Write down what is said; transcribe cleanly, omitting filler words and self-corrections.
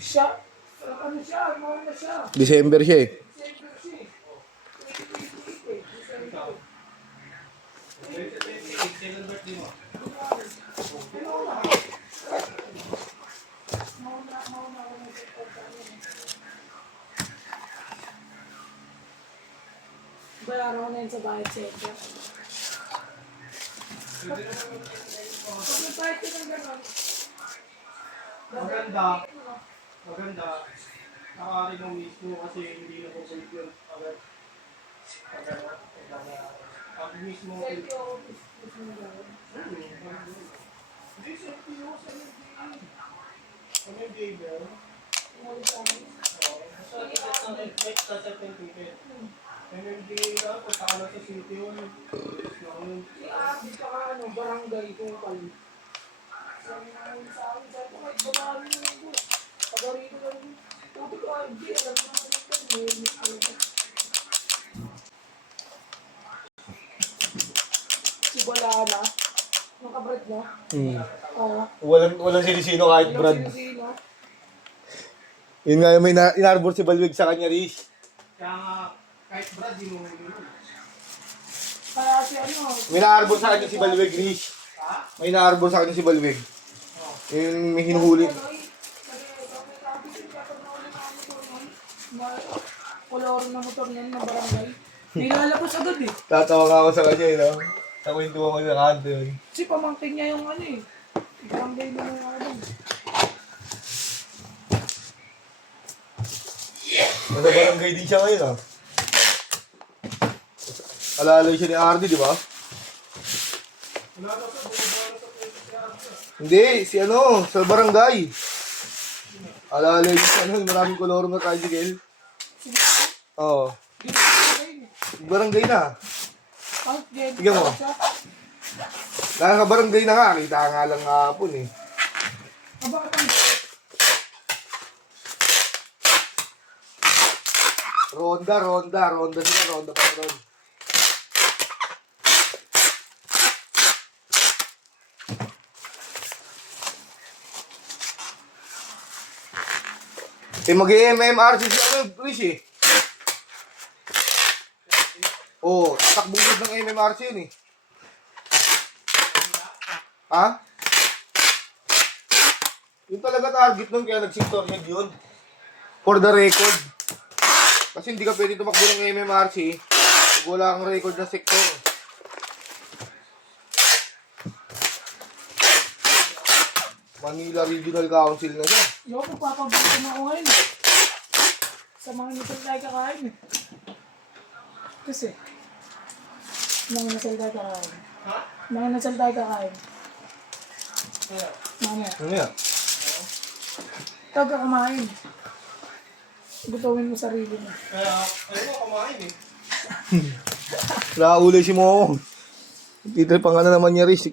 Siya, ano siya, ano na siya. December siya eh. Bayaran ko na yun sa bayad center. Pag nag-bayad ka ng gano'n, Maganda. Maganda. Nakakari mo mismo kasi hindi na po balik yun. Agad. Pag mismo. thank you ako. Gusto mo gawin? Hindi, safety mo sa MMDA. MMDA ba? Umulit sa akin. Basta ticket na next sa second ticket. MMDA lang, punta ka lang sa city yun. I-update ka ka ano, barangay kung pali. Sabi namin sa akin, sabi ko, kahit babahan mo yung bus. Pagarito lang yun. Sabi ko, hindi, alam mo naman ito. Si wala na. Yung kabrad mo. Oo. Walang sinisino kahit Brad. Sino-sino. Yun nga yung may inarbor si Balwig sa kanya, Rish. Kaya nga, kahit Brad, di mo yun. Kaya si ano. May naarbor sa kanya si Balwig, Rish. May naarbor sa kanya si Balwig. Yung may hinuhuli. Kolor na motor niyan ng barangay. Nilalabas agad eh. Tatawa nga ako sa kanya, no? Nakwentuhan ko sa kanto yun. Kasi pamangkin niya yung ano eh. Barangay na yung ano. Nasa barangay din siya ngayon, ah. Alalay siya ni RD, di ba? Hindi, si ano, sa barangay. Alalay siya ano, maraming kolor na tricycle. Oo. Barangay na. Tignan mo. Nakaka-barangay na nga, kita nga lang hapon eh. Ronda sila, ronda pa ron. Eh, mag-MMRC si ano, Chris eh. Oo, takbungod ng MMRC yun eh. Ha? Yun talaga target nun, kaya nag-sector head yun. For the record. Kasi hindi ka pwede tumakbo ng MMRC kung wala kang record na sector. Manila Regional Council na siya. Yo, magpapabuto na ako ngayon. Sa mga nasal tayo kakain eh. Kasi, mga nasal tayo kakain. Ha? Mga nasal tayo kakain. Mamaya. Ano yan? Ikaw ka kumain. Gutumin mo sarili mo. Kaya, ayaw mo kumain eh. Wala uli si Momong. Titripan ka na naman niya, Riz.